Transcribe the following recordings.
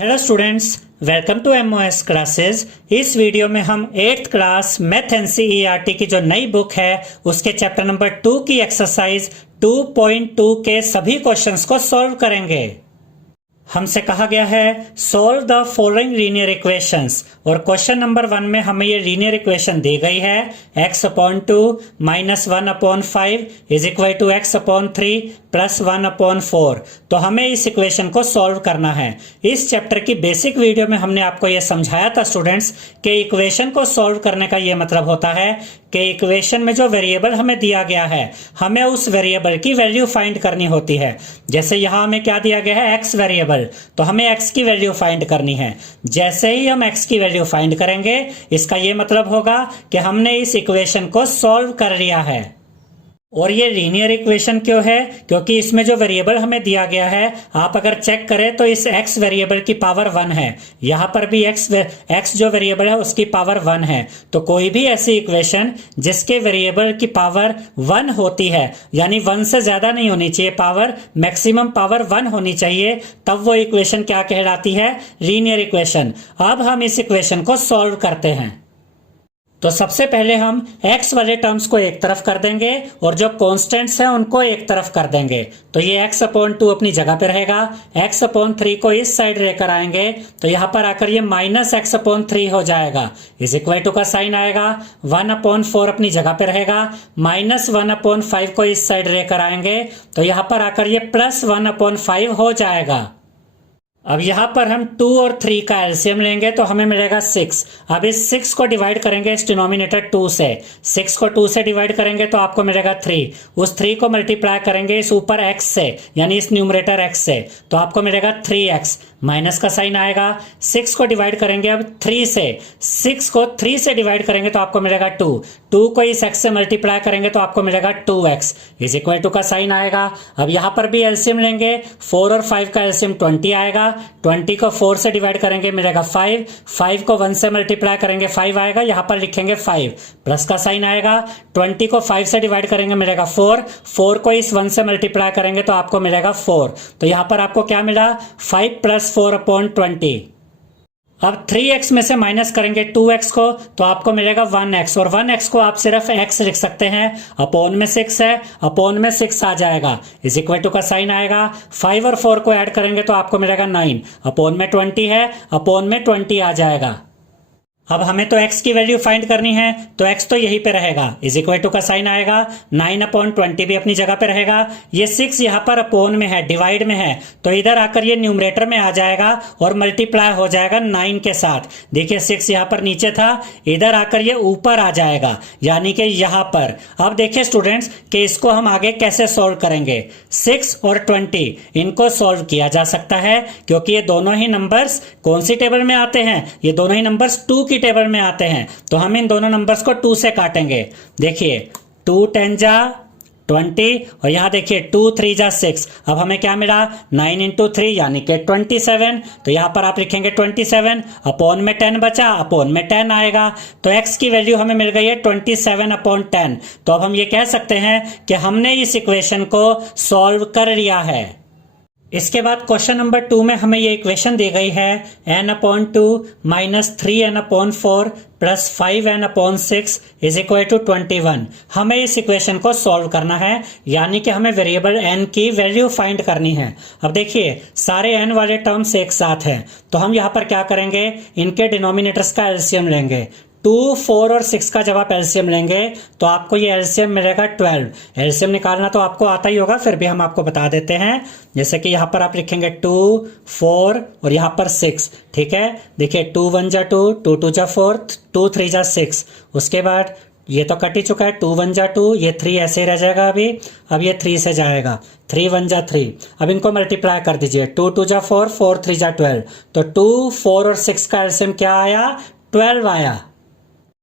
Hello students, welcome to MOS classes. इस video में हम 8th क्लास मैथ एनसीईआरटी की जो नई बुक है उसके चैप्टर नंबर 2 की एक्सरसाइज 2.2 के सभी क्वेश्चंस को सॉल्व करेंगे। हमसे कहा गया है solve the following linear equations, और क्वेश्चन नंबर 1 में हमें ये लीनियर इक्वेशन दी गई है x/2 - 1/5 is equal to x/3 plus 1/4। तो हमें इस इक्वेशन को सॉल्व करना है। इस चैप्टर की बेसिक वीडियो में हमने आपको यह समझाया था स्टूडेंट्स कि इक्वेशन को सॉल्व करने का यह मतलब होता है कि इक्वेशन में जो वेरिएबल हमें दिया गया है हमें उस वेरिएबल की वैल्यू फाइंड करनी होती है। जैसे यहां हमें क्या दिया गया है, x वेरिएबल, तो हमें x की वैल्यू फाइंड करनी है। जैसे ही हम x की वैल्यू फाइंड करेंगे इसका यह मतलब होगा कि हमने इस इक्वेशन को सॉल्व कर लिया है। और ये लीनियर इक्वेशन क्यों है? क्योंकि इसमें जो वेरिएबल हमें दिया गया है, आप अगर चेक करें तो इस x वेरिएबल की पावर 1 है, यहां पर भी x जो वेरिएबल है उसकी पावर 1 है। तो कोई भी ऐसी इक्वेशन जिसके वेरिएबल की पावर 1 होती है, यानी 1 से ज्यादा नहीं होनी चाहिए पावर, मैक्सिमम पावर 1 होनी चाहिए, तब वो इक्वेशन क्या कहलाती है? Linear equation. अब हम इस इक्वेशन को सॉल्व करते हैं। तो सबसे पहले हम x वाले टर्म्स को एक तरफ कर देंगे और जो कॉन्स्टेंट्स हैं उनको एक तरफ कर देंगे। तो ये x/2 अपनी जगह पे रहेगा, x/3 को इस साइड लेकर आएंगे तो यहां पर आकर ये -x/3 हो जाएगा, इज इक्वल टू का साइन आएगा। 1/4 अपनी जगह पे रहेगा, -1/5 को इस साइड लेकर आएंगे तो यहां पर आकर ये +1/5 हो जाएगा। अब यहां पर हम 2 और 3 का एलसीएम लेंगे तो हमें मिलेगा 6। अब इस 6 को डिवाइड करेंगे इस डिनोमिनेटर 2 से, 6 को 2 से डिवाइड करेंगे तो आपको मिलेगा 3। उस 3 को मल्टीप्लाई करेंगे इस ऊपर x से, यानी इस न्यूमरेटर x से, तो आपको मिलेगा 3x, माइनस का साइन आएगा। 6 को डिवाइड करेंगे अब 3 से, 6 को 3 से डिवाइड करेंगे तो आपको मिलेगा 2, 2 को इस x से मल्टीप्लाई करेंगे तो आपको मिलेगा 2x, इज इक्वल टू का साइन आएगा। अब यहां पर भी एलसीएम लेंगे, 4 और 5 का एलसीएम 20 आएगा, 20 को 4 से डिवाइड करेंगे मिलेगा 5, 5 को 1 से मल्टीप्लाई करेंगे 5 आएगा, यहां पर लिखेंगे 5, प्लस का साइन आएगा। 20 को 5 से डिवाइड करेंगे मिलेगा 4, 4 को इस 1 से मल्टीप्लाई करेंगे तो आपको मिलेगा 4। तो यहां पर आपको क्या मिला? 5 + 4/20। अब 3x में से माइनस करेंगे 2x को तो आपको मिलेगा 1x, और 1x को आप सिर्फ x लिख सकते हैं, अपॉन में 6 है, अपॉन में 6 आ जाएगा, इज इक्वल टू का साइन आएगा। 5 और 4 को ऐड करेंगे तो आपको मिलेगा 9, अपॉन में 20 है, अपॉन में 20 आ जाएगा। अब हमें तो x की वैल्यू फाइंड करनी है तो x तो यहीं पे रहेगा, इज इक्वल टू का साइन आएगा। 9/20 भी अपनी जगह पे रहेगा। ये 6 यहाँ पर अपॉन में है, डिवाइड में है, तो इधर आकर ये न्यूमरेटर में आ जाएगा और मल्टीप्लाई हो जाएगा 9 के साथ। देखिए 6 यहाँ पर नीचे था, इधर आकर ये ऊपर आ जाएगा, यानी कि यहाँ पर। अब देखिए स्टूडेंट्स कि इसको हम आगे कैसे सोल्व करेंगे। 6 और 20 इनको सोल्व किया जा सकता है क्योंकि ये दोनों ही नंबर्स कौन सी टेबल में आते हैं? ये दोनों ही नंबर्स 2 की टेबल में आते हैं। तो हम इन दोनों नंबर्स को 2 से काटेंगे। देखिए 2 10 जा 20, और यहां देखिए 2 3 जा 6। अब हमें क्या मिला? 9 × 3 यानी कि 27। तो यहां पर आप लिखेंगे 27, अपॉन में 10 बचा, अपॉन में 10 आएगा। तो x की वैल्यू हमें मिल गई है 27/10। तो अब हम ये कह सकते हैं कि हमने इस इक्वेशन को सॉल्व कर लिया है। इसके बाद क्वेश्चन नंबर 2 में हमें ये इक्वेशन दी गई है n/2 - 3n/4 plus 5n/6 is equal to 21। हमें इस इक्वेशन को सॉल्व करना है, यानी कि हमें वेरिएबल n की वैल्यू फाइंड करनी है। अब देखिए सारे n वाले टर्म्स एक साथ हैं, तो हम यहाँ पर क्या करेंगे, इनके डिनोमिनेटर्स का एलसीएम लेंगे। 2, 4 और 6 का जब आप एलसीएम लेंगे तो आपको ये एलसीएम मिलेगा 12। एलसीएम निकालना तो आपको आता ही होगा, फिर भी हम आपको बता देते हैं। जैसे कि यहाँ पर आप लिखेंगे 2, 4 और यहाँ पर 6, ठीक है। देखिए 2 1 जा 2, 2 2 जा 4, 2 3 जा 6। उसके बाद ये तो कट ही चुका है, 2 1 जा 2, ये 3 ऐसे ही रह जाएगा अभी। अब ये 3 से जाएगा, 3 1 जा 3। अब इनको मल्टीप्लाई कर दीजिए, 2 2 जा 4, 4 3 जा 12। तो 2, 4 और 6 का एलसीएम क्या आया? 12 आया।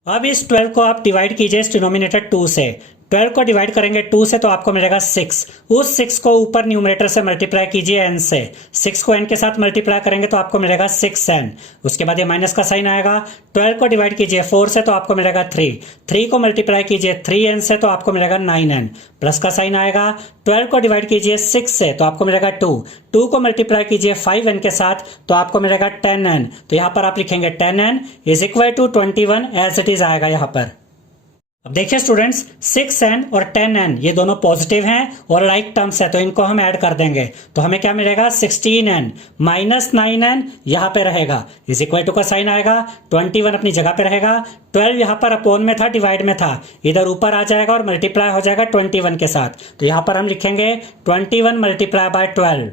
अब इस 12 को आप डिवाइड कीजिए इस डिनोमिनेटर 2 से। 12 को डिवाइड करेंगे 2 से तो आपको मिलेगा 6। उस 6 को ऊपर न्यूमरेटर से मल्टीप्लाई कीजिए n से। 6 को n के साथ मल्टीप्लाई करेंगे तो आपको मिलेगा 6n। उसके बाद ये माइनस का साइन आएगा। 12 को डिवाइड कीजिए 4 से तो आपको मिलेगा 3। 3 को मल्टीप्लाई कीजिए 3n से तो आपको मिलेगा 9n। प्लस का साइन आएगा। 12 को डिवाइड कीजिए 6 से तो आपको मिलेगा 2। 2 को मल्टीप्लाई कीजिए 5n के साथ तो आपको मिलेगा 10n। तो यहाँ पर आप लिखेंगे 10n is equal to 21 as it is आएगा यहाँ पर। अब देखिए स्टूडेंट्स, 6n और 10n ये दोनों पॉजिटिव हैं और लाइक टर्म्स है, तो इनको हम ऐड कर देंगे तो हमें क्या मिलेगा 16n माइनस 9n यहाँ पे रहेगा इज इक्वल टू का साइन आएगा। 21 अपनी जगह पे रहेगा। 12 यहाँ पर अपोन में था, डिवाइड में था, इधर ऊपर आ जाएगा और मल्टीप्लाई हो जाएगा 21 के साथ। तो यहाँ पर हम लिखेंगे 21 मल्टीप्लाई बाय 12।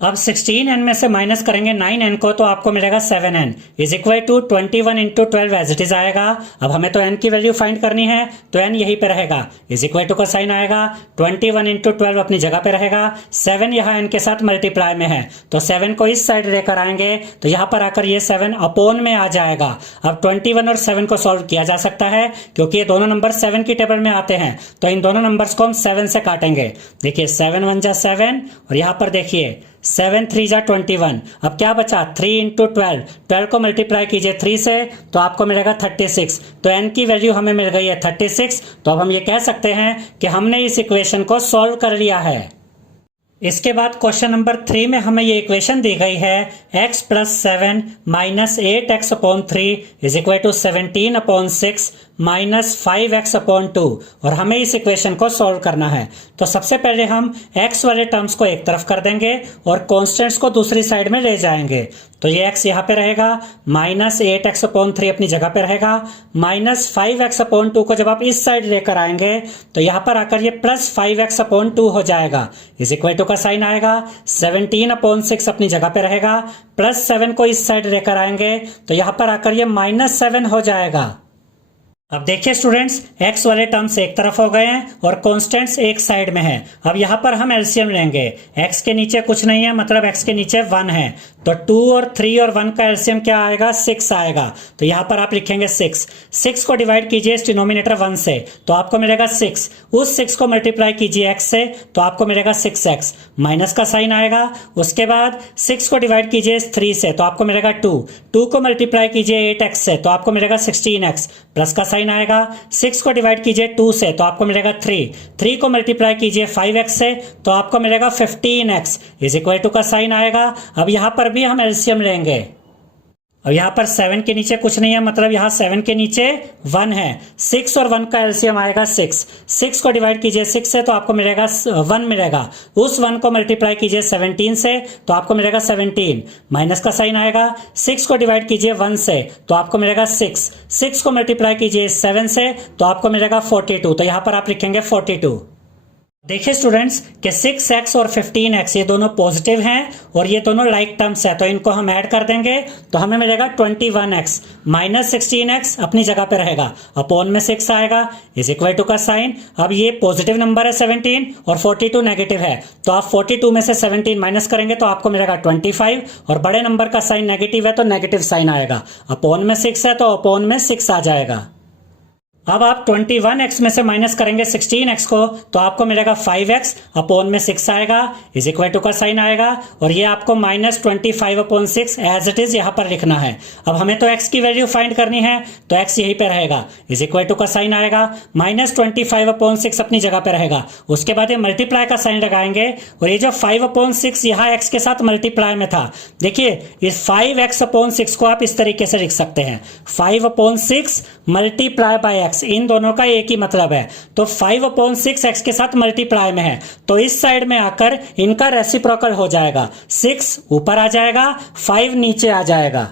अब 16n में से माइनस करेंगे 9n को तो आपको मिलेगा 7n is equal to 21 into 12 as it is आएगा। अब हमें तो n की वैल्यू फाइंड करनी है तो n यहीं पे रहेगा इज इक्वल टू का साइन आएगा। 21 इंटू 12 अपनी जगह पे रहेगा। 7 यहाँ n के साथ मल्टीप्लाई में है तो 7 को इस साइड लेकर आएंगे तो यहाँ पर आकर ये 7 अपोन में आ जाएगा। अब 21 और 7 को सॉल्व किया जा सकता है क्योंकि ये दोनों नंबर 7 की टेबल में आते हैं, तो इन दोनों नंबर्स को हम 7 से काटेंगे। देखिए 7 1 जा 7 और यहाँ पर देखिए 7 3 जा 21। अब क्या बचा 3 इंटू 12। 12 को मल्टीप्लाई कीजिए 3 से तो आपको मिलेगा 36। तो n की वैल्यू हमें मिल गई है 36। तो अब हम ये कह सकते हैं कि हमने इस इक्वेशन को सॉल्व कर लिया है। इसके बाद क्वेश्चन नंबर 3 में हमें ये इक्वेशन दी गई है x plus 7 minus 8x upon 3 is equal to 17 upon 6 minus 5x upon 2 और हमें इस इक्वेशन को सॉल्व करना है। तो सबसे पहले हम x वाले टर्म्स को एक तरफ कर देंगे और कॉन्स्टेंट्स को दूसरी साइड में ले जाएंगे। तो ये x यहाँ पे रहेगा, माइनस 8x अपॉन 3 अपनी जगह पे रहेगा, माइनस 5x अपॉन 2 को जब आप इस साइड लेकर आएंगे तो यहाँ पर आकर ये प्लस 5x अपॉन 2 हो जाएगा इज इक्वल टू का साइन आएगा। 17 अपॉन 6 अपनी जगह पे रहेगा, प्लस 7 को इस साइड लेकर आएंगे तो यहाँ पर आकर ये माइनस 7 हो जाएगा। अब देखिए स्टूडेंट्स, x वाले टर्म्स एक तरफ हो गए हैं और कॉन्स्टेंट्स एक साइड में है। अब यहाँ पर हम एलसीएम लेंगे। x के नीचे कुछ नहीं है, मतलब x के नीचे 1 है, तो 2 और 3 और 1 का एलसीएम क्या आएगा 6 आएगा। तो यहाँ पर आप लिखेंगे 6 को डिवाइड कीजिए इस डिनोमिनेटर 1 से तो आपको मिलेगा 6। उस 6 को मल्टीप्लाई कीजिए x से तो आपको मिलेगा 6x, माइनस का साइन आएगा। उसके बाद 6 को डिवाइड कीजिए इस 3 से तो आपको मिलेगा 2 को मल्टीप्लाई कीजिए 8x से तो आपको मिलेगा 16x, प्लस का साइन आएगा। 6 को डिवाइड कीजिए 2 से तो आपको मिलेगा 3 को मल्टीप्लाई कीजिए 5x से तो आपको मिलेगा 15x इज इक्वल टू का साइन आएगा। अब यहाँ पर भी हम एलसीएम लेंगे। अब यहाँ पर 7 के नीचे कुछ नहीं है, मतलब यहाँ 7 के नीचे 1 है। 6 और 1 का एलसीएम आएगा 6 को डिवाइड कीजिए 6 से तो आपको मिलेगा 1 मिलेगा। उस 1 को मल्टीप्लाई कीजिए 17 से तो आपको मिलेगा 17, माइनस का साइन आएगा। 6 को डिवाइड कीजिए 1 से तो आपको मिलेगा 6 को मल्टीप्लाई कीजिए 7 से तो आपको मिलेगा 42। तो यहाँ पर आप लिखेंगे 42। देखिए स्टूडेंट्स कि 6x और 15x ये दोनों पॉजिटिव हैं और ये दोनों लाइक टर्म्स है, तो इनको हम ऐड कर देंगे तो हमें मिलेगा 21x माइनस 16x अपनी जगह पे रहेगा, अपॉन में 6 आएगा इज इक्वल टू का साइन। अब ये पॉजिटिव नंबर है 17 और 42 नेगेटिव है, तो आप 42 में से 17 माइनस करेंगे तो आपको मिलेगा 25 और बड़े नंबर का साइन नेगेटिव है तो नेगेटिव साइन आएगा। अपॉन में 6 है तो अपॉन में 6 आ जाएगा। अब आप 21x में से माइनस करेंगे 16x को तो आपको मिलेगा 5x, अपॉन में 6 आएगा इज इक्वल टू का साइन आएगा और ये आपको minus 25 upon 6 as it is यहाँ पर लिखना है। अब हमें तो x की वैल्यू फाइंड करनी है तो x यहीं पे रहेगा इज इक्वल टू का साइन आएगा। माइनस 25 अपॉन 6 अपनी जगह पे रहेगा। उसके बाद ये मल्टीप्लाई का साइन लगाएंगे और ये जो 5 अपॉन 6 यहाँ x के साथ मल्टीप्लाई में था, देखिए इस 5x अपॉन 6 को आप इस तरीके से लिख सकते हैं, 5 अपॉन 6 मल्टीप्लाई बाय x, इन दोनों का एक ही मतलब है। तो 5 अपॉन 6 x के साथ मल्टीप्लाई में है तो इस साइड में आकर इनका रेसिप्रोकल हो जाएगा, 6 ऊपर आ जाएगा 5 नीचे आ जाएगा।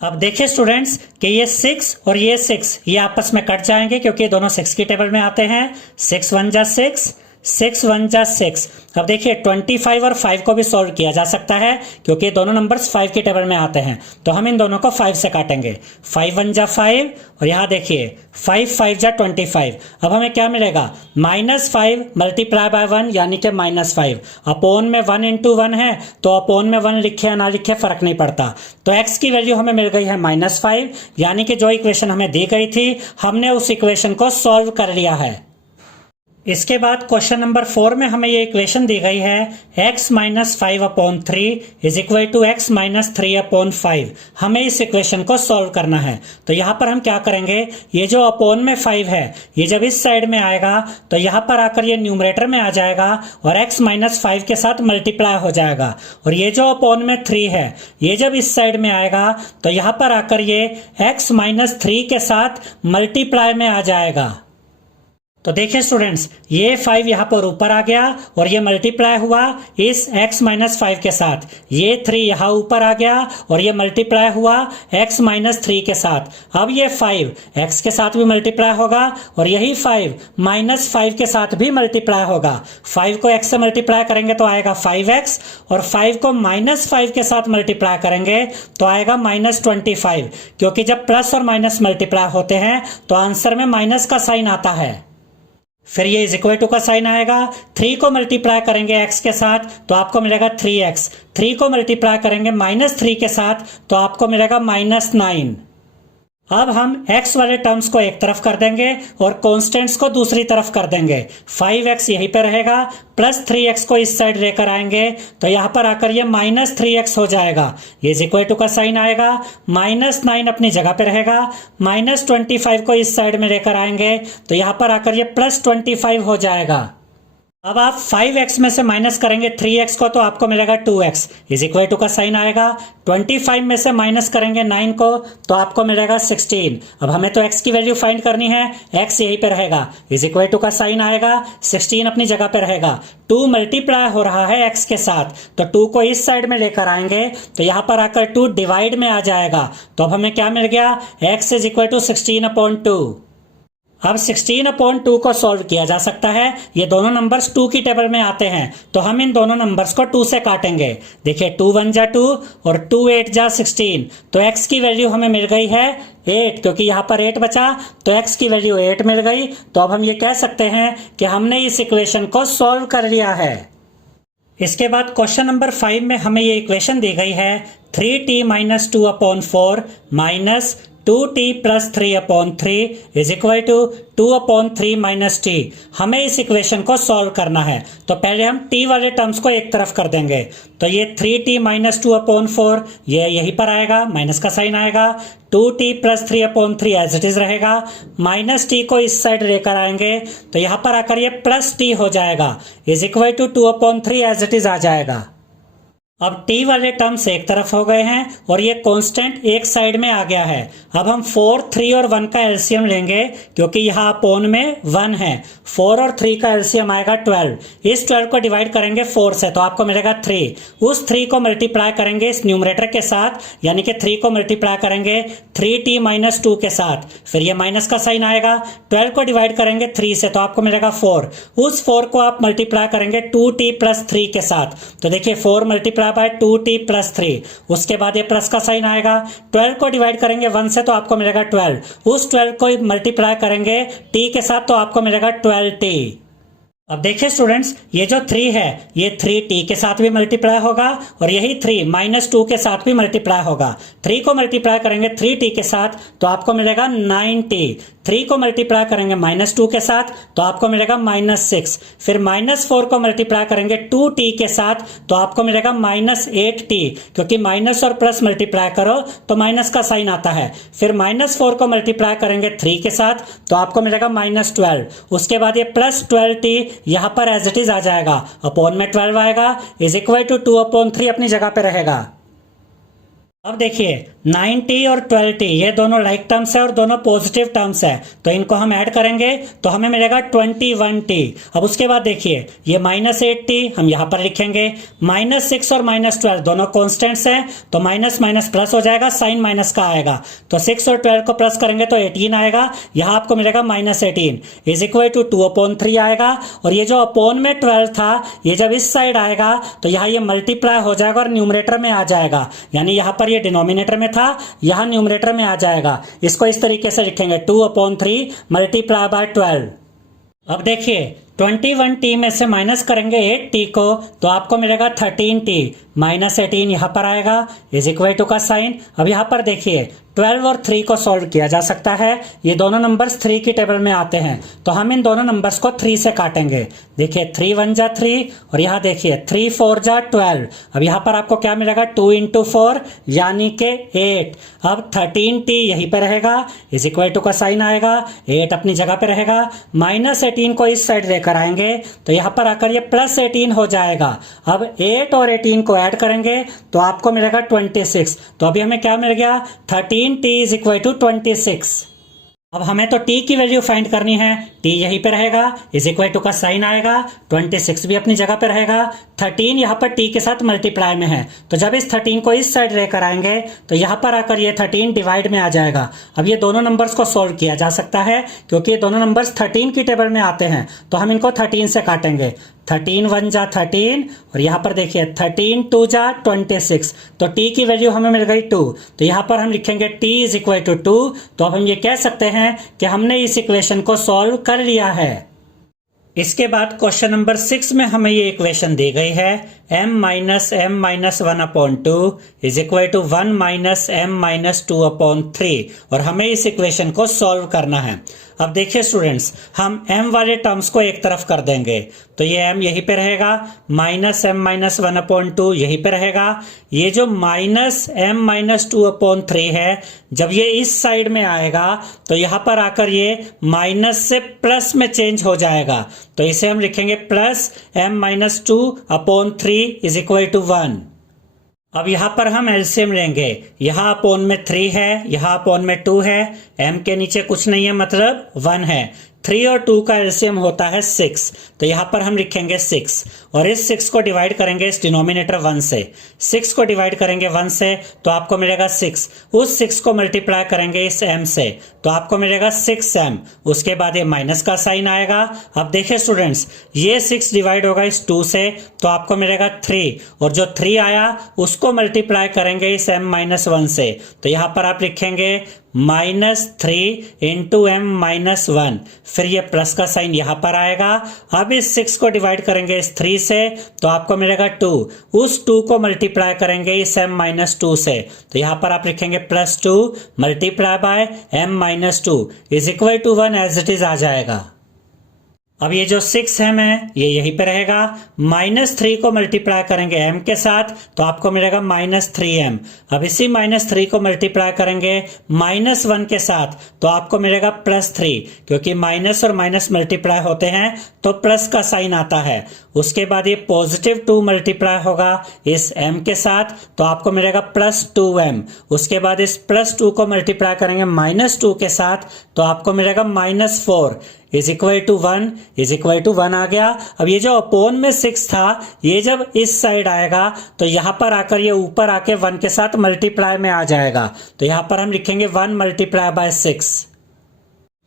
अब देखिए स्टूडेंट्स कि ये 6 और ये 6 ये आपस में कट जाएंगे क्योंकि ये दोनों 6 की टेबल में आते हैं। 6 1 जा 6, 6 1 जा 6। अब देखिए 25 और 5 को भी सॉल्व किया जा सकता है क्योंकि दोनों नंबर्स 5 की टेबल में आते हैं, तो हम इन दोनों को 5 से काटेंगे। 5 1 जा 5 और यहाँ देखिए 5 5 जा 25। अब हमें क्या मिलेगा -5 मल्टीप्लाई बाय 1 यानी कि -5, अपॉन में 1 इंटू 1 है तो अपॉन में 1 लिखे या ना लिखे फर्क नहीं पड़ता। तो x की वैल्यू हमें मिल गई है -5, यानी कि जो इक्वेशन हमें दी गई थी हमने उस इक्वेशन को सॉल्व कर लिया है। इसके बाद क्वेश्चन नंबर 4 में हमें ये इक्वेशन दी गई है x minus 5/3 is equal to x minus 3/5। हमें इस इक्वेशन को सॉल्व करना है। तो यहाँ पर हम क्या करेंगे, ये जो अपॉन में 5 है ये जब इस साइड में आएगा तो यहाँ पर आकर ये न्यूमरेटर में आ जाएगा और x माइनस 5 के साथ मल्टीप्लाई हो जाएगा। और ये जो अपॉन में 3 है ये जब इस साइड में आएगा तो यहाँ पर आकर ये x माइनस 3 के साथ मल्टीप्लाई में आ जाएगा। तो देखिए स्टूडेंट्स, ये 5 यहाँ पर ऊपर आ गया और ये मल्टीप्लाई हुआ इस x माइनस 5 के साथ। ये 3 यहाँ ऊपर आ गया और ये मल्टीप्लाई हुआ x माइनस 3 के साथ। अब ये 5 x के साथ भी मल्टीप्लाई होगा और यही 5 माइनस 5 के साथ भी मल्टीप्लाई होगा। 5 को x से मल्टीप्लाई करेंगे तो आएगा 5x और 5 को माइनस 5 के साथ मल्टीप्लाई करेंगे तो आएगा माइनस 25, क्योंकि जब प्लस और माइनस मल्टीप्लाई होते हैं तो आंसर में माइनस का साइन आता है। फिर ये इज इक्वल टू का साइन आएगा। 3 को मल्टीप्लाई करेंगे x के साथ तो आपको मिलेगा 3x। 3 को मल्टीप्लाई करेंगे माइनस 3 के साथ तो आपको मिलेगा माइनस 9। अब हम x वाले टर्म्स को एक तरफ कर देंगे और कॉन्स्टेंट्स को दूसरी तरफ कर देंगे। 5x यहीं पे रहेगा, प्लस 3x को इस साइड लेकर आएंगे तो यहाँ पर आकर ये माइनस 3x हो जाएगा। ये इज इक्वल टू का साइन आएगा। माइनस 9 अपनी जगह पे रहेगा, माइनस 25 को इस साइड में लेकर आएंगे तो यहाँ पर आकर ये प्लस 25 हो जाएगा। अब आप 5x में से माइनस करेंगे 3x को तो आपको मिलेगा 2x इज इक्वल टू का साइन आएगा। 25 में से माइनस करेंगे 9 को तो आपको मिलेगा 16। अब हमें तो x की वैल्यू फाइंड करनी है, x यहीं पे रहेगा, इज इक्वल टू का साइन आएगा। 16 अपनी जगह पे रहेगा। 2 मल्टीप्लाई हो रहा है x के साथ तो 2 को इस साइड में लेकर आएंगे तो यहाँ पर आकर 2 डिवाइड में आ जाएगा। तो अब हमें क्या मिल गया, x इज इक्वल टू 16/2। अब 16/2 को सॉल्व किया जा सकता है। ये दोनों नंबर्स 2 की टेबल में आते हैं तो हम इन दोनों नंबर्स को 2 से काटेंगे। देखिए 2 1 जा 2 और 2 8 जा 16। तो x की वैल्यू हमें मिल गई है 8, क्योंकि यहाँ पर 8 बचा तो x की वैल्यू 8 मिल गई। तो अब हम ये कह सकते हैं कि हमने इस इक्वेशन को सॉल्व कर लिया है। इसके बाद क्वेश्चन नंबर 5 में हमें ये इक्वेशन दी गई है 3t minus 2/4 minus 2t plus 3/3 is equal to 2/3 minus t। हमें इस इक्वेशन को सॉल्व करना है तो पहले हम t वाले टर्म्स को एक तरफ कर देंगे। तो ये 3t माइनस 2/4 ये यहीं पर आएगा, माइनस का साइन आएगा। 2t plus 3/3 as it is रहेगा। माइनस t को इस साइड लेकर आएंगे तो यहाँ पर आकर ये प्लस t हो जाएगा, is equal to 2/3 as it is आ जाएगा। अब t वाले टर्म्स एक तरफ हो गए हैं और ये कांस्टेंट एक साइड में आ गया है। अब हम 4, 3 और 1 का एलसीएम लेंगे क्योंकि यहाँ अपोन में 1 है। 4 और 3 का एलसीएम आएगा 12। इस 12 को डिवाइड करेंगे 4 से तो आपको मिलेगा 3। उस 3 को मल्टीप्लाई करेंगे इस न्यूमरेटर के साथ, यानी कि 3 को मल्टीप्लाई करेंगे 3t माइनस 2 के साथ, फिर ये माइनस का साइन आएगा। 12 को डिवाइड करेंगे 3 से तो आपको मिलेगा 4। उस 4 को आप मल्टीप्लाई करेंगे 2t प्लस 3 के साथ। तो देखिए 4 मल्टीप्लाई बाय 2t प्लस 3, उसके बाद ये प्लस का साइन आएगा। 12 को डिवाइड करेंगे 1 से तो आपको मिलेगा 12। उस 12 को मल्टीप्लाई करेंगे t के साथ तो आपको मिलेगा 12t। अब देखिए स्टूडेंट्स, ये जो 3 है ये 3t के साथ भी मल्टीप्लाई होगा और यही 3 माइनस 2 के साथ भी मल्टीप्लाई होगा। 3 को मल्टीप्लाई करेंगे 3t के साथ तो आपको मिलेगा 9t। 3 को मल्टीप्लाई करेंगे माइनस 2 के साथ तो आपको मिलेगा माइनस 6। फिर माइनस 4 को मल्टीप्लाई करेंगे 2t के साथ तो आपको मिलेगा माइनस 8t, क्योंकि माइनस और प्लस मल्टीप्लाई करो तो माइनस का साइन आता है। फिर माइनस 4 को मल्टीप्लाई करेंगे 3 के साथ तो आपको मिलेगा माइनस 12। उसके बाद ये प्लस 12t यहाँ पर एज इट इज आ जाएगा, अपॉन में 12 आएगा, इज इक्वल टू 2/3 अपनी जगह पे रहेगा। अब देखिए 9t और 12t ये दोनों लाइक टर्म्स है और दोनों पॉजिटिव टर्म्स है तो इनको हम ऐड करेंगे तो हमें मिलेगा 21t। अब उसके बाद देखिए ये माइनस 8t हम यहाँ पर लिखेंगे। माइनस 6 और माइनस 12 दोनों कॉन्स्टेंट्स हैं तो माइनस माइनस प्लस हो जाएगा, साइन माइनस का आएगा। तो 6 और 12 को प्लस करेंगे तो 18 आएगा, यहाँ आपको मिलेगा माइनस 18 इज इक्वल टू 2/3 आएगा। और ये जो अपॉन में 12 था ये जब इस साइड आएगा तो यहाँ ये मल्टीप्लाई हो जाएगा और न्यूमरेटर में आ जाएगा, यानी यहाँ पर डिनोमिनेटर में था यहां न्यूमरेटर में आ जाएगा। इसको इस तरीके से लिखेंगे 2/3 मल्टीप्लाई बाय 12। अब देखिए 21t में से माइनस करेंगे 8t को तो आपको मिलेगा 13t। माइनस 18 यहाँ पर आएगा, इज इक्वल टू का साइन। अब यहाँ पर देखिए 12 और 3 को सॉल्व किया जा सकता है। ये दोनों नंबर्स 3 की टेबल में आते हैं, तो हम इन दोनों नंबर्स को 3 से काटेंगे। देखिए 3 1 जा 3 और यहाँ देखिए 3 4 जा 12। अब यहाँ पर आपको क्या मिलेगा, 2 इंटू 4 यानी के 8। अब 13t यहीं पे रहेगा, इज इक्वल टू का साइन आएगा, 8 अपनी जगह पे रहेगा। -18 को इस साइड लेकर आएंगे तो यहाँ पर आकर ये +18 हो जाएगा। अब 8 और 18 को ऐड करेंगे तो आपको मिलेगा 26। तो अभी हमें क्या मिल गया, 13t इज इक्वल टू 26। अब हमें तो t की वैल्यू फाइंड करनी है, t यहीं पे रहेगा, इज इक्वल टू का साइन आएगा, 26 भी अपनी जगह पे रहेगा। 13 यहाँ पर t के साथ मल्टीप्लाई में है, तो जब इस 13 को इस साइड लेकर आएंगे तो यहाँ पर आकर ये 13 डिवाइड में आ जाएगा। अब ये दोनों नंबर्स को सोल्व किया जा सकता है क्योंकि ये दोनों नंबर्स 13 की टेबल में आते हैं, तो हम इनको 13 से काटेंगे। 13 1 जा 13 और यहाँ पर देखिए 13 2 जा 26, तो t की वैल्यू हमें मिल गई 2, तो यहाँ पर हम लिखेंगे t इज इक्वल टू 2। तो अब हम ये कह सकते हैं कि हमने इस इक्वेशन को सॉल्व कर लिया है। इसके बाद क्वेश्चन नंबर 6 में हमें ये इक्वेशन दी गई है, m-1/2 is equal to 1-m-2/3 और हमें इस इक्वेशन को सॉल्व करना है। अब देखिए स्टूडेंट्स, हम m वाले टर्म्स को एक तरफ कर देंगे तो ये m यहीं पे रहेगा, -m-1/2 यहीं पे रहेगा। ये जो -m-2/3 है, जब ये इस साइड में आएगा तो यहाँ पर आकर ये माइनस से प्लस में चेंज हो जाएगा, तो इसे हम लिखेंगे +m-2/3 इज इक्वल टू 1। अब यहाँ पर हम एलसीएम लेंगे, यहाँ अपोन में 3 है, यहाँ अपोन में 2 है, m के नीचे कुछ नहीं है मतलब 1 है। 3 और 2 का एलसीएम होता है 6, तो यहाँ पर हम लिखेंगे 6 और इस 6 को डिवाइड करेंगे इस डिनोमिनेटर 1 से। 6 को डिवाइड करेंगे 1 से तो आपको मिलेगा 6, उस 6 को मल्टीप्लाई करेंगे इस m से तो आपको मिलेगा 6m। उसके बाद ये माइनस का साइन आएगा। अब देखिए स्टूडेंट्स, ये 6 डिवाइड होगा इस 2 से तो आपको मिलेगा 3 और जो 3 आया उसको मल्टीप्लाई करेंगे इस m-1 से, तो यहाँ पर आप लिखेंगे -3 इंटू m-1, फिर ये प्लस का साइन यहाँ पर आएगा। अब इस 6 को डिवाइड करेंगे इस 3 से तो आपको मिलेगा 2, उस 2 को मल्टीप्लाई करेंगे इस m-2 से, तो यहाँ पर आप लिखेंगे +2 multiply by m-2 is equal to 1 as it is आ जाएगा। अब ये जो 6m है ये यहीं पे रहेगा, -3 को मल्टीप्लाई करेंगे m के साथ तो आपको मिलेगा -3m। अब इसी -3 को मल्टीप्लाई करेंगे -1 के साथ तो आपको मिलेगा +3, क्योंकि माइनस और माइनस मल्टीप्लाई होते हैं तो प्लस का साइन आता है। उसके बाद ये +2 मल्टीप्लाई होगा इस m के साथ तो आपको मिलेगा +2m। उसके बाद इस +2 को मल्टीप्लाई करेंगे -2 के साथ तो आपको मिलेगा -4 इज इक्वल टू 1 आ गया। अब ये जो अपोन में 6 था, ये जब इस साइड आएगा तो यहाँ पर आकर ये ऊपर आके 1 के साथ मल्टीप्लाई में आ जाएगा, तो यहाँ पर हम लिखेंगे 1 मल्टीप्लाई बाय 6।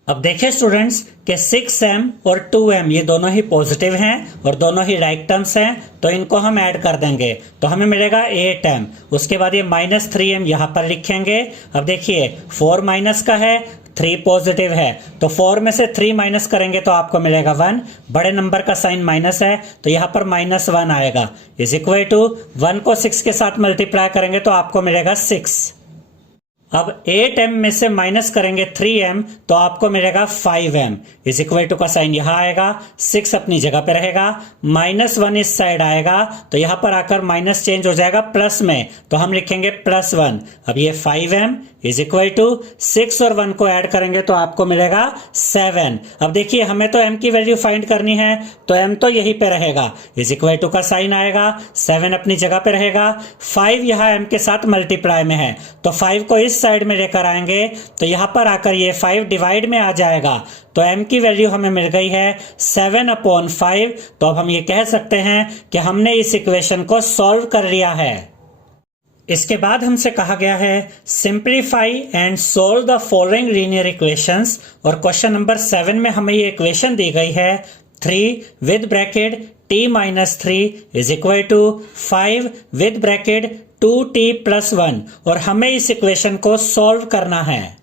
अब देखिए स्टूडेंट्स कि 6m और 2m ये दोनों ही पॉजिटिव हैं और दोनों ही राइट टर्म्स हैं, तो इनको हम ऐड कर देंगे तो हमें मिलेगा 8m। उसके बाद ये -3m यहाँ पर लिखेंगे। अब देखिए 4 माइनस का है, 3 पॉजिटिव है, तो 4 में से 3 माइनस करेंगे तो आपको मिलेगा 1। बड़े नंबर का साइन माइनस है तो यहाँ पर -1 आएगा इज इक्वल टू 1 को 6 के साथ मल्टीप्लाई करेंगे तो आपको मिलेगा 6। अब 8m में से माइनस करेंगे 3m तो आपको मिलेगा 5m इज इक्वल टू का साइन यहाँ आएगा, 6 अपनी जगह पे रहेगा, -1 इस साइड आएगा तो यहाँ पर आकर माइनस चेंज हो जाएगा प्लस में, तो हम लिखेंगे +1। अब ये 5m इज इक्वल टू 6 और 1 को ऐड करेंगे तो आपको मिलेगा 7। अब देखिए हमें तो m की वैल्यू फाइंड करनी है तो m तो यहीं पे रहेगा, इज इक्वल टू का साइन आएगा, 7 अपनी जगह पे रहेगा, 5 यहाँ m के साथ मल्टीप्लाई में है तो 5 को इस साइड में लेकर आएंगे तो यहाँ पर आकर ये 5 डिवाइड में आ जाएगा, तो m की वैल्यू हमें मिल गई है 7/5। तो अब हम ये कह सकते हैं कि हमने इस इक्वेशन को सॉल्व कर लिया है। इसके बाद हमसे कहा गया है simplify and solve the following linear equations, और क्वेश्चन नंबर 7 में हमें ये इक्वेशन दी गई है 3 with bracket t-3 is equal to 5 with bracket 2t + 1, और हमें इस इक्वेशन को सॉल्व करना है।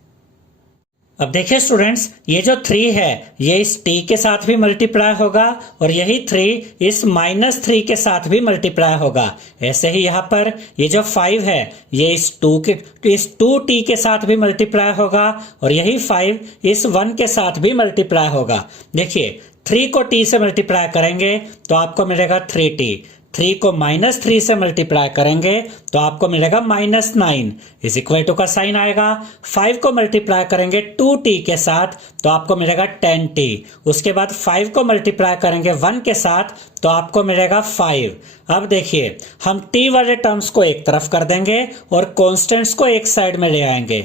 अब देखिए स्टूडेंट्स, ये जो 3 है ये इस t के साथ भी मल्टीप्लाई होगा और यही 3 इस -3 के साथ भी मल्टीप्लाई होगा। ऐसे ही यहाँ पर ये जो 5 है ये इस 2t के साथ भी मल्टीप्लाई होगा और यही 5 इस 1 के साथ भी मल्टीप्लाई होगा। देखिए 3 को t से मल्टीप्लाई करेंगे तो आपको मिलेगा 3t, 3 को -3 से मल्टीप्लाई करेंगे तो आपको मिलेगा -9 इज इक्वल टू का साइन आएगा। 5 को मल्टीप्लाई करेंगे 2t के साथ तो आपको मिलेगा 10t। उसके बाद 5 को मल्टीप्लाई करेंगे 1 के साथ तो आपको मिलेगा 5। अब देखिए हम t वाले टर्म्स को एक तरफ कर देंगे और कॉन्स्टेंट्स को एक साइड में ले आएंगे।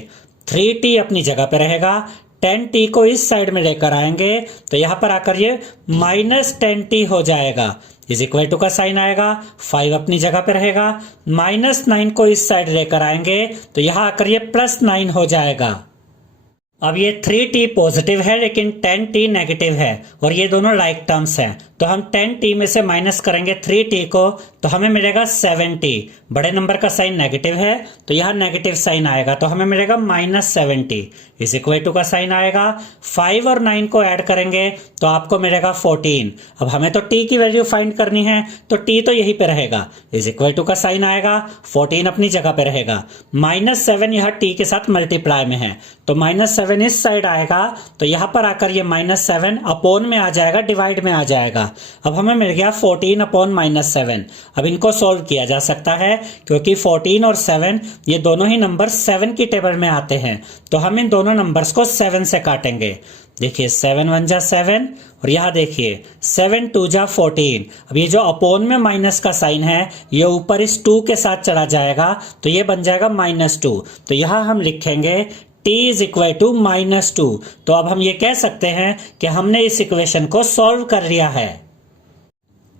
3t अपनी जगह पे रहेगा, 10t को इस साइड में लेकर आएंगे तो यहां पर आकर ये -10t हो जाएगा इज इक्वल टू का साइन आएगा। 5 अपनी जगह पे रहेगा, -9 को इस साइड लेकर आएंगे तो यहां आकर ये +9 हो जाएगा। अब ये 3t पॉजिटिव है लेकिन 10t नेगेटिव है और ये दोनों लाइक टर्म्स हैं तो हम 10t में से माइनस करेंगे 3t को तो हमें मिलेगा 7t। बड़े नंबर का साइन नेगेटिव है तो यहाँ नेगेटिव साइन आएगा तो हमें मिलेगा -7t इज इक्वल टू का साइन आएगा। 5 और 9 को ऐड करेंगे तो आपको मिलेगा 14। अब हमें तो t की वैल्यू फाइंड करनी है तो t तो यहीं पे रहेगा इज इक्वल टू का साइन आएगा। 14 अपनी जगह पे रहेगा, -7 यह t के साथ मल्टीप्लाई में है तो -7 इस साइड आएगा तो यहां पर आकर ये -7 अपॉन में आ जाएगा, डिवाइड में आ जाएगा। अब हमें मिल गया 14 अपॉन -7। अब इनको सोल्व किया जा सकता है क्योंकि 14 और 7 ये दोनों ही नंबर 7 की टेबल में आते हैं तो हम इन दोनों नंबर्स को 7 से काटेंगे। देखिए 7 1 जा 7 और यहाँ देखिए 7 2 जा 14। अब ये जो अपॉन में माइनस का साइन है ये ऊपर इस 2 के साथ चला जाएगा तो ये बन जाएगा -2। तो यहाँ हम लिखेंगे t इज इक्वल टू -2। तो अब हम ये कह सकते हैं कि हमने इस इक्वेशन को सॉल्व कर लिया है।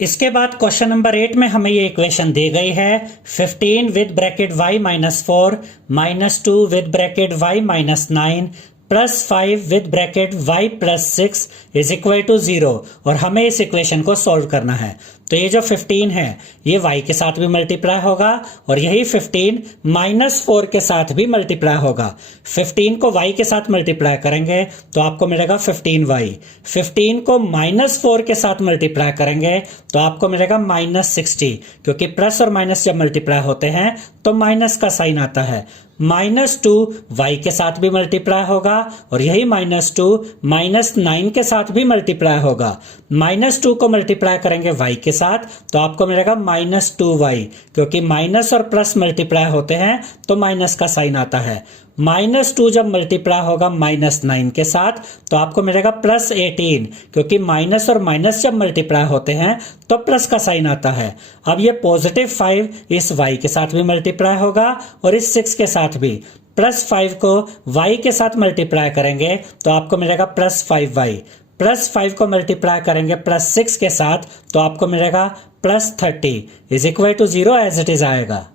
इसके बाद क्वेश्चन नंबर 8 में हमें ये इक्वेशन दी गई है 15 with bracket y -4 -2 with bracket y -9 +5 with bracket y +6 is equal to 0 और हमें इस इक्वेशन को सॉल्व करना है। तो ये जो 15 है ये y के साथ भी मल्टीप्लाई होगा और यही 15 -4 के साथ भी मल्टीप्लाई होगा। 15 को y के साथ मल्टीप्लाई करेंगे तो आपको मिलेगा 15y। 15 को -4 के साथ मल्टीप्लाई करेंगे तो आपको मिलेगा -60 क्योंकि प्लस और माइनस जब मल्टीप्लाई होते हैं तो माइनस का साइन आता है। -2 y के साथ भी मल्टीप्लाई होगा और यही -2 -9 के साथ भी मल्टीप्लाई होगा। -2 को मल्टीप्लाई करेंगे y के साथ तो आपको मिलेगा -2y क्योंकि माइनस और प्लस मल्टीप्लाई होते हैं तो माइनस का साइन आता है। -2 जब मल्टीप्लाई होगा -9 के साथ तो आपको मिलेगा +18 क्योंकि माइनस और माइनस जब मल्टीप्लाई होते हैं तो प्लस का साइन आता है। अब ये +5 इस y के साथ भी मल्टीप्लाई होगा और इस 6 के साथ भी। +5 को y के साथ मल्टीप्लाई करेंगे तो आपको मिलेगा +5y। +5 को मल्टीप्लाई करेंगे +6 के साथ तो आपको मिलेगा +30 is equal to 0 as it is आएगा।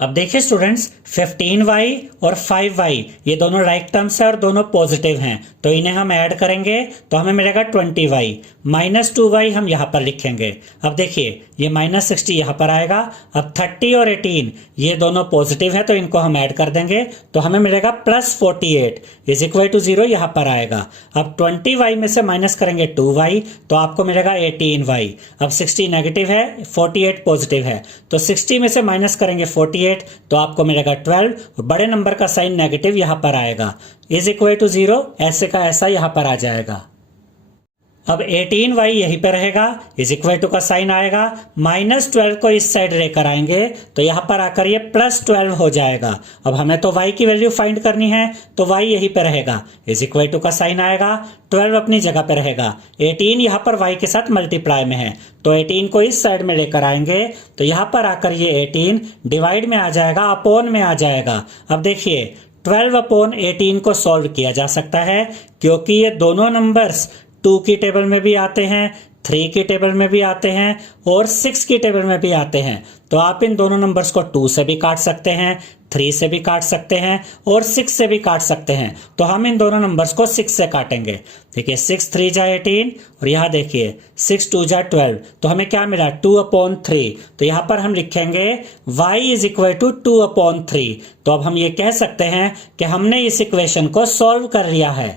अब देखिए स्टूडेंट्स 15y और 5y ये दोनों राइट टर्म्स है और दोनों पॉजिटिव हैं तो इन्हें हम ऐड करेंगे तो हमें मिलेगा 20y। -2y हम यहाँ पर लिखेंगे। अब देखिए ये -60 यहाँ पर आएगा। अब 30 और 18 ये दोनों पॉजिटिव है तो इनको हम ऐड कर देंगे तो हमें मिलेगा +48 इज इक्वल टू 0 यहाँ पर आएगा। अब 20y में से माइनस करेंगे 2y तो आपको मिलेगा 18y। अब 60 नेगेटिव है, 48 पॉजिटिव है तो 60 में से माइनस करेंगे 48 तो आपको मिलेगा 12 और बड़े नंबर का साइन नेगेटिव यहां पर आएगा इज इक्वल टू 0 ऐसे का ऐसा यहां पर आ जाएगा। अब 18y यहीं पे रहेगा इज इक्वल टू का साइन आएगा। -12 को इस साइड लेकर आएंगे तो यहां पर आकर ये +12 हो जाएगा। अब हमें तो y की वैल्यू फाइंड करनी है तो y यहीं पे रहेगा इज इक्वल टू का साइन आएगा। 12 अपनी जगह पे रहेगा। 18 यहाँ पर y के साथ मल्टीप्लाई में है तो 18 को इस साइड में लेकर आएंगे तो यहाँ पर आकर ये 18 डिवाइड में आ जाएगा, अपॉन में आ जाएगा। अब देखिए 12 अपॉन 18 को सॉल्व किया जा सकता है क्योंकि ये दोनों नंबर्स 2 की टेबल में भी आते हैं, 3 की टेबल में भी आते हैं और 6 की टेबल में भी आते हैं। तो आप इन दोनों नंबर्स को 2 से भी काट सकते हैं, 3 से भी काट सकते हैं और 6 से भी काट सकते हैं। तो हम इन दोनों नंबर्स को 6 से काटेंगे। देखिए 6 3 जा 18 और यहाँ देखिए 6 2 जा 12। तो हमें क्या मिला 2/3। तो यहाँ पर हम लिखेंगे y इज इक्वल टू 2/3। तो अब हम ये कह सकते हैं कि हमने इस इक्वेशन को सॉल्व कर लिया है।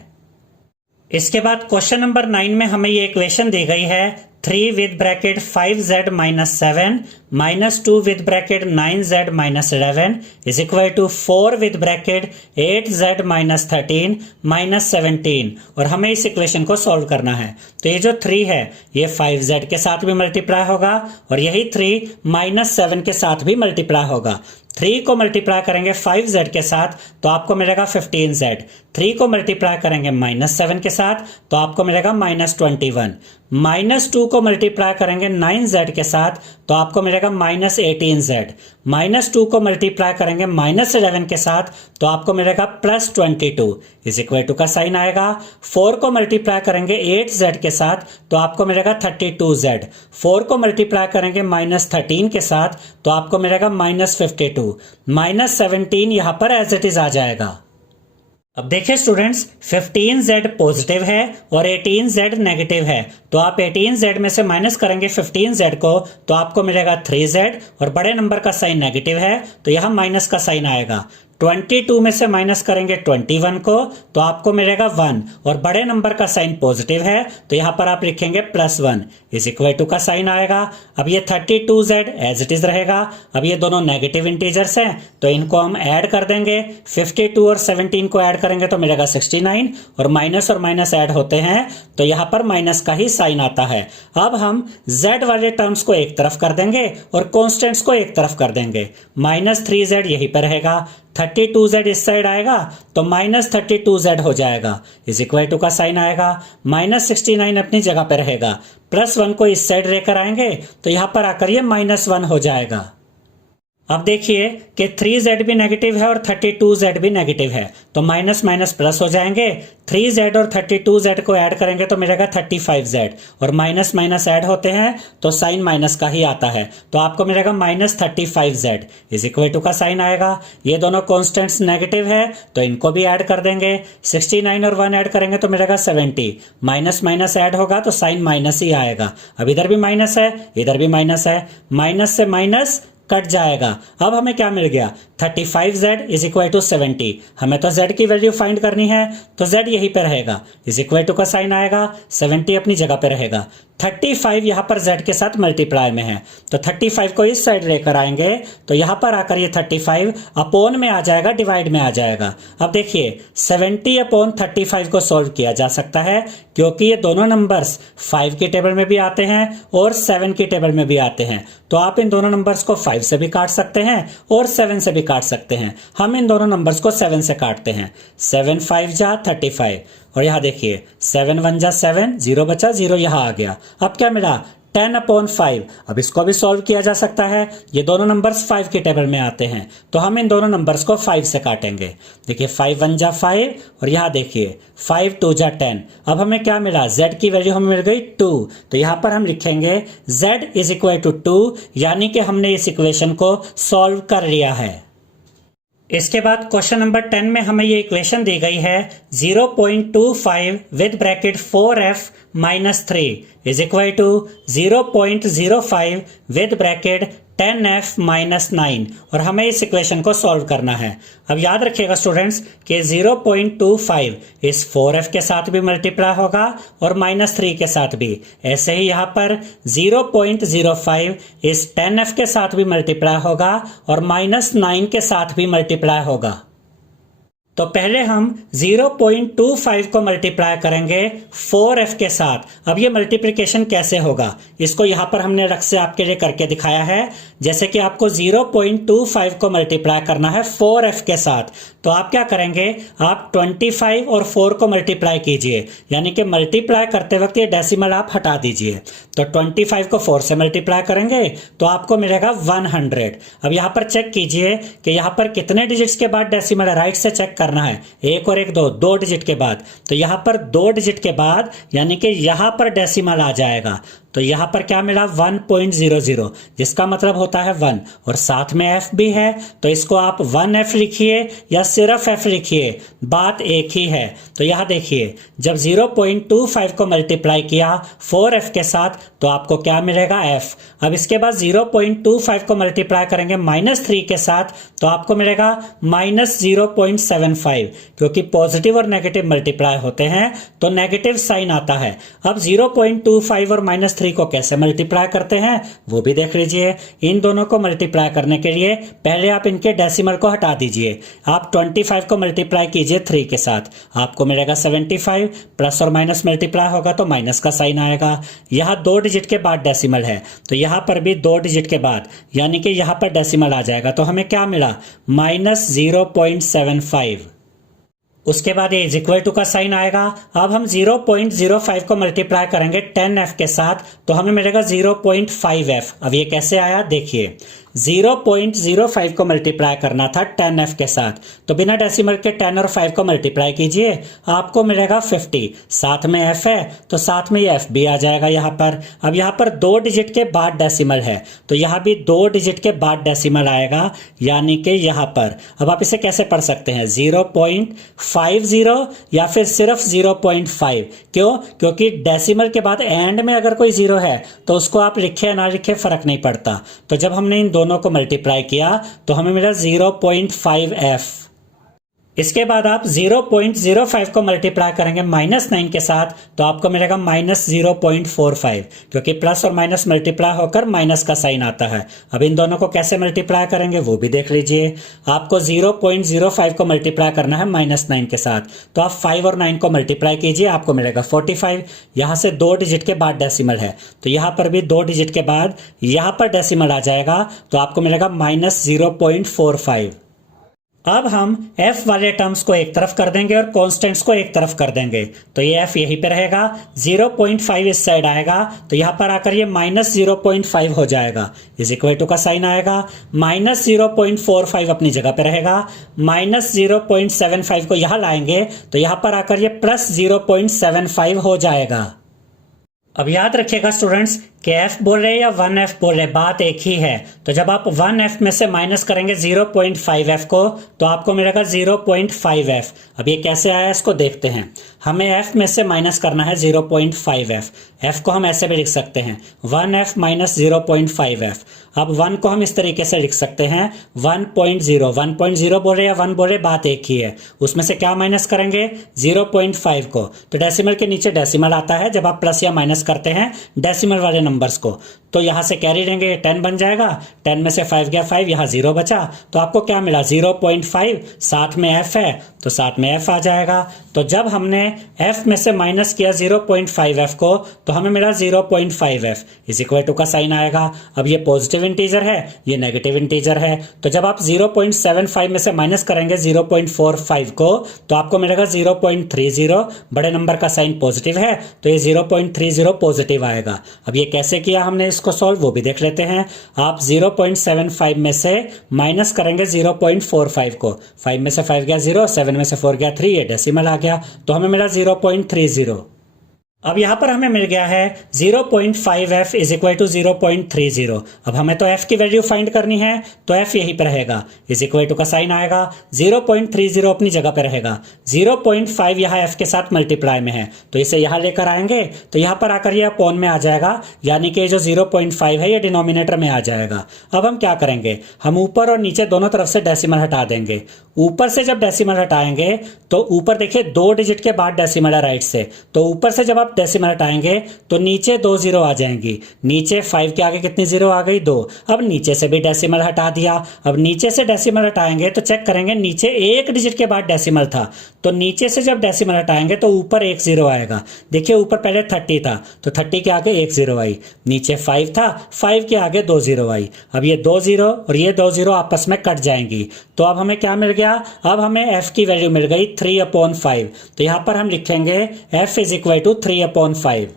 इसके बाद क्वेश्चन नंबर 9 में हमें ये इक्वेशन दी गई है 3 with bracket 5z minus 7 minus 2 with bracket 9z minus 11 is equal to 4 with bracket 8z minus 13 minus 17 और हमें इस इक्वेशन को सॉल्व करना है। तो ये जो 3 है ये 5z के साथ भी मल्टीप्लाई होगा और यही 3 माइनस 7 के साथ भी मल्टीप्लाई होगा। 3 को मल्टीप्लाई करेंगे 5z के साथ तो आपको मिलेगा 15z। 3 को मल्टीप्लाई करेंगे माइनस 7 के साथ तो आपको मिलेगा माइनस 21। माइनस 2 को मल्टीप्लाई करेंगे 9z के साथ तो आपको मिलेगा माइनस 18z। माइनस 2 को मल्टीप्लाई करेंगे माइनस 11 के साथ तो आपको मिलेगा प्लस 22 इज इक्वल टू का साइन आएगा। 4 को मल्टीप्लाई करेंगे 8z के साथ तो आपको मिलेगा 32z। 4 को मल्टीप्लाई करेंगे माइनस 13 के साथ तो आपको मिलेगा माइनस 52। माइनस 17 यहां पर एज इट इज आ जाएगा। अब देखिए स्टूडेंट्स 15z पॉजिटिव है और 18z नेगेटिव है। तो आप 18z में से माइनस करेंगे 15z को तो आपको मिलेगा 3z और बड़े नंबर का साइन नेगेटिव है तो यहां माइनस का साइन आएगा। 22 में से माइनस करेंगे 21 को तो आपको मिलेगा 1 और बड़े नंबर का साइन पॉजिटिव है तो यहां पर आप लिखेंगे +1 इज इक्वल टू का साइन आएगा। अब ये 32z एज इट इज रहेगा। अब ये दोनों नेगेटिव इंटीजर्स हैं तो इनको हम ऐड कर देंगे। 52 और 17 को ऐड करेंगे तो मिलेगा 69 और माइनस ऐड होते हैं तो यहां पर माइनस का ही साइन आता है। अब हम z वाले टर्म्स को एक तरफ कर देंगे और कॉन्स्टेंट्स को एक तरफ कर देंगे। -3z यहीं पर रहेगा। 32z इस साइड आएगा तो -32z हो जाएगा इज इक्वल टू का साइन आएगा। -69 अपनी जगह पे रहेगा। +1 को इस साइड लेकर आएंगे तो यहां पर आकर ये -1 हो जाएगा। अब देखिए कि 3z भी नेगेटिव है और 32z भी नेगेटिव है तो माइनस माइनस प्लस हो जाएंगे। 3z और 32z को ऐड करेंगे तो मिलेगा 35z और माइनस माइनस ऐड होते हैं तो साइन माइनस का ही आता है तो आपको मिलेगा -35z इज इक्वल टू का साइन आएगा। ये दोनों कॉन्स्टेंट्स नेगेटिव है तो इनको भी ऐड कर देंगे। 69 और 1 ऐड करेंगे तो मिलेगा 70। माइनस माइनस ऐड होगा तो साइन माइनस ही आएगा। अब इधर भी माइनस है इधर भी माइनस है, माइनस से माइनस कट जाएगा। अब हमें क्या मिल गया 35z इज इक्वल टू 70। हमें तो z की वैल्यू फाइंड करनी है तो z यहीं पे रहेगा इज इक्वल टू का साइन आएगा। 70 अपनी जगह पे रहेगा। 35 यहां पर z के साथ मल्टीप्लाई में है तो 35 को इस साइड लेकर आएंगे तो यहां पर आकर ये 35 अपोन में आ जाएगा, डिवाइड में आ जाएगा। अब देखिए 70/35 को सॉल्व किया जा सकता है क्योंकि ये दोनों नंबर्स 5 की टेबल में भी आते हैं और 7 की टेबल में भी आते हैं। तो आप इन दोनों नंबर्स को 5 से भी काट सकते हैं और 7 से भी काट सकते हैं। हम इन दोनों नंबर्स को 7 से काटते हैं। 7 5 जा 35 और यहां देखिए 7 1 जा 7, 0 बचा 0 यहां आ गया। अब क्या मिला 10/5। अब इसको भी सॉल्व किया जा सकता है। ये दोनों नंबर्स 5 की टेबल में आते हैं तो हम इन दोनों नंबर्स को 5 से काटेंगे। देखिए 5 1 जा 5 और यहां देखिए 5 2 जा 10। अब हमें क्या मिला z की वैल्यू हमें मिल गई 2 तो यहां पर हम लिखेंगे z इज इक्वल टू 2 यानी कि हमने इस इक्वेशन को सॉल्व कर लिया है। इसके बाद क्वेश्चन नंबर 10 में हमें ये इक्वेशन दी गई है 0.25 with bracket 4f minus 3 is equal to 0.05 with bracket 10f minus 9 और हमें इस इक्वेशन को सॉल्व करना है। अब याद रखिएगा स्टूडेंट्स कि 0.25 इस 4f के साथ भी मल्टीप्लाई होगा और -3 के साथ भी। ऐसे ही यहाँ पर 0.05 इस 10f के साथ भी मल्टीप्लाई होगा और -9 के साथ भी मल्टीप्लाई होगा। तो पहले हम 0.25 को मल्टीप्लाई करेंगे 4f के साथ। अब ये मल्टीप्लिकेशन कैसे होगा इसको यहां पर हमने रख से आपके लिए करके दिखाया है। जैसे कि आपको 0.25 को मल्टीप्लाई करना है 4f के साथ तो आप क्या करेंगे आप 25 और 4 को मल्टीप्लाई कीजिए, यानी कि मल्टीप्लाई करते वक्त ये डेसिमल आप हटा दीजिए। तो 25 को 4 से मल्टीप्लाई करेंगे तो आपको मिलेगा 100। अब यहां पर चेक कीजिए कि यहां पर कितने डिजिट्स के बाद डेसिमल है, राइट से चेक करना है, एक और एक दो डिजिट के बाद। तो यहाँ पर 2 डिजिट के बाद यानी कि यहाँ पर डेसिमल आ जाएगा। तो यहाँ पर क्या मिला 1.00, जिसका मतलब होता है 1 और साथ में f भी है। तो इसको आप 1f लिखिए या सिर्फ f लिखिए, बात एक ही है। तो यहाँ देखिए जब 0.25 को मल्टीप्लाई किया 4f के साथ तो आपको क्या मिलेगा f। अब इसके बाद 0.25 को मल्टीप्लाई करेंगे -3 के साथ तो आपको मिलेगा -0.75, क्योंकि पॉजिटिव और नेगेटिव मल्टीप्लाई होते हैं तो नेगेटिव साइन आता है। अब 0.25 और -3 को कैसे मल्टीप्लाई करते हैं वो भी देख लीजिए। इन दोनों को मल्टीप्लाई करने के लिए पहले आप इनके डेसिमल को हटा दीजिए। आप 25 को मल्टीप्लाई कीजिए 3 के साथ, आपको मिलेगा 75, प्लस और माइनस मल्टीप्लाई होगा तो माइनस का साइन आएगा। यहाँ 2 डिजिट के बाद डेसिमल है तो यहाँ पर भी 2 डिजिट के बाद यानी कि यहाँ पर डेसिमल आ जाएगा। तो हमें क्या मिला -0.75। उसके बाद ये इज इक्वल टू का साइन आएगा। अब हम 0.05 को मल्टीप्लाई करेंगे 10f के साथ तो हमें मिलेगा 0.5f। अब ये कैसे आया देखिए, 0.05 को मल्टीप्लाई करना था 10f के साथ तो बिना डेसिमल के 10 और 5 को मल्टीप्लाई कीजिए, आपको मिलेगा 50। साथ में f है तो साथ में ये f भी आ जाएगा यहाँ पर। अब यहाँ पर 2 डिजिट के बाद डेसिमल है तो यहाँ भी 2 डिजिट के बाद डेसिमल आएगा, यानी कि यहाँ पर। अब आप इसे कैसे पढ़ सकते हैं 0.50 या फिर सिर्फ 0.5। क्यों? क्योंकि डेसिमल के बाद एंड में अगर कोई 0 है तो उसको आप लिखे या ना लिखे फर्क नहीं पड़ता। तो जब हमने इन दोनों को मल्टीप्लाई किया तो हमें मिला 0.5f। इसके बाद आप 0.05 को मल्टीप्लाई करेंगे -9 के साथ तो आपको मिलेगा -0.45, क्योंकि प्लस और माइनस मल्टीप्लाई होकर माइनस का साइन आता है। अब इन दोनों को कैसे मल्टीप्लाई करेंगे वो भी देख लीजिए। आपको 0.05 को मल्टीप्लाई करना है -9 के साथ तो आप 5 और 9 को मल्टीप्लाई कीजिए, आपको मिलेगा 45। यहाँ से 2 डिजिट के बाद डेसिमल है तो यहाँ पर भी 2 डिजिट के बाद यहाँ पर डेसिमल आ जाएगा तो आपको मिलेगा -0.45। अब हम f वाले टर्म्स को एक तरफ कर देंगे और कॉन्स्टेंट्स को एक तरफ कर देंगे तो ये f यहीं पे रहेगा, 0.5 इस साइड आएगा तो यहाँ पर आकर ये -0.5 हो जाएगा, इज इक्वल टू का साइन आएगा। -0.45 अपनी जगह पे रहेगा, -0.75 को यहाँ लाएंगे तो यहाँ पर आकर ये +0.75 हो जाएगा। अब याद रखिएगा स्टूडेंट्स कि f बोल रहे हैं या 1f बोल रहे, बात एक ही है। तो जब आप 1f में से माइनस करेंगे 0.5f को तो आपको मिलेगा 0.5f। अब ये कैसे आया इसको देखते हैं। हमें f में से माइनस करना है 0.5f। f को हम ऐसे भी लिख सकते हैं 1f माइनस 0.5f। अब 1 को हम इस तरीके से लिख सकते हैं 1.0। 1.0 बोल रहे या 1 बोल रहे, बात एक ही है। उसमें से क्या माइनस करेंगे 0.5 को, तो डेसिमल के नीचे डेसिमल आता है जब आप प्लस या माइनस करते हैं डेसिमल वाले नंबर्स को। तो यहाँ से कैरी लेंगे 10 बन जाएगा, 10 में से 5 गया 5, यहाँ 0 बचा तो आपको क्या मिला 0.5, साथ में f है तो साथ में f आ जाएगा। तो जब हमने f में से माइनस किया 0.5f को तो हमें मिला 0.5f इज इक्वल टू का साइन आएगा। अब ये पॉजिटिव इंटीजर है, ये नेगेटिव इंटीजर है, तो जब आप 0.75 में से माइनस करेंगे 0.45 को तो आपको मिलेगा 0.30। बड़े नंबर का साइन पॉजिटिव है तो ये 0.30 पॉजिटिव आएगा। अब ये कैसे किया हमने इसको सॉल्व वो भी देख लेते हैं। आप 0.75 में से माइनस करेंगे 0.45 को, 5 में से 5 गया 0, 7 में से 4 गया 3, ये डेसिमल आ गया तो हमें मिला 0.30। अब यहाँ पर हमें मिल गया है 0.5f इज इक्वल टू 0.30। अब हमें तो f की वैल्यू फाइंड करनी है तो f यहीं पर रहेगा, इज इक्वल टू का साइन आएगा, 0.30 अपनी जगह पे रहेगा, 0.5 यहाँ f के साथ मल्टीप्लाई में है तो इसे यहाँ लेकर आएंगे तो यहाँ पर आकर ये अपॉन में आ जाएगा, यानी कि जो 0.5 है ये डिनोमिनेटर में आ जाएगा। अब हम क्या करेंगे, हम ऊपर और नीचे दोनों तरफ से डेसिमल हटा देंगे। ऊपर से जब डेसिमल हटाएंगे तो ऊपर देखिए 2 डिजिट के बाद डेसिमल है राइट से, तो ऊपर से जब आप डेसिमल हटाएंगे तो नीचे 2 जीरो आ जाएंगी। नीचे 5 के आगे कितनी जीरो आ गई 2। अब नीचे से भी डेसिमल हटा दिया। अब नीचे से डेसिमल हटाएंगे तो चेक करेंगे नीचे 1 डिजिट के बाद डेसिमल था, तो नीचे से जब डेसिमल हटाएंगे तो ऊपर 1 जीरो आएगा। देखिए ऊपर पहले 30 था तो 30 के आगे 1 जीरो आई, नीचे 5 था 5 के आगे 2 जीरो आई। अब ये 2 जीरो और ये 2 जीरो आपस में कट जाएंगी तो अब हमें क्या मिल गया, अब हमें f की वैल्यू मिल गई 3/5। तो यहाँ पर हम लिखेंगे f इज इक्वल टू 3/5।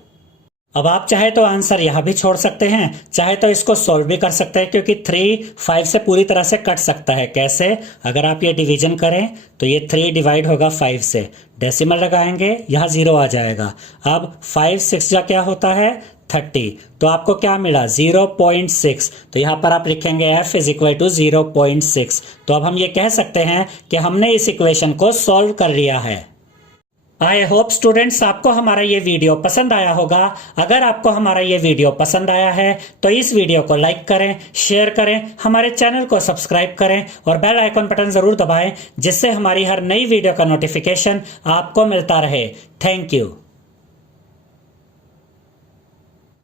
अब आप चाहे तो आंसर यहां भी छोड़ सकते हैं, चाहे तो इसको सॉल्व भी कर सकते हैं, क्योंकि 3 5 से पूरी तरह से कट सकता है। कैसे? अगर आप ये डिवीजन करें तो ये 3 डिवाइड होगा 5 से, डेसिमल लगाएंगे, यहां 0 आ जाएगा। अब 5 6 जा क्या होता है? 30। तो आपको क्या मिला? 0.6। तो यहां पर आप लिखेंगे f इज इक्वल टू 0.6। तो अब हम ये कह सकते हैं कि हमने इस इक्वेशन को सॉल्व कर लिया है। आई होप स्टूडेंट्स आपको हमारा ये वीडियो पसंद आया होगा। अगर आपको हमारा ये वीडियो पसंद आया है तो इस वीडियो को लाइक करें, शेयर करें, हमारे चैनल को सब्सक्राइब करें और बेल आइकन बटन जरूर दबाएं, जिससे हमारी हर नई वीडियो का नोटिफिकेशन आपको मिलता रहे। Thank you.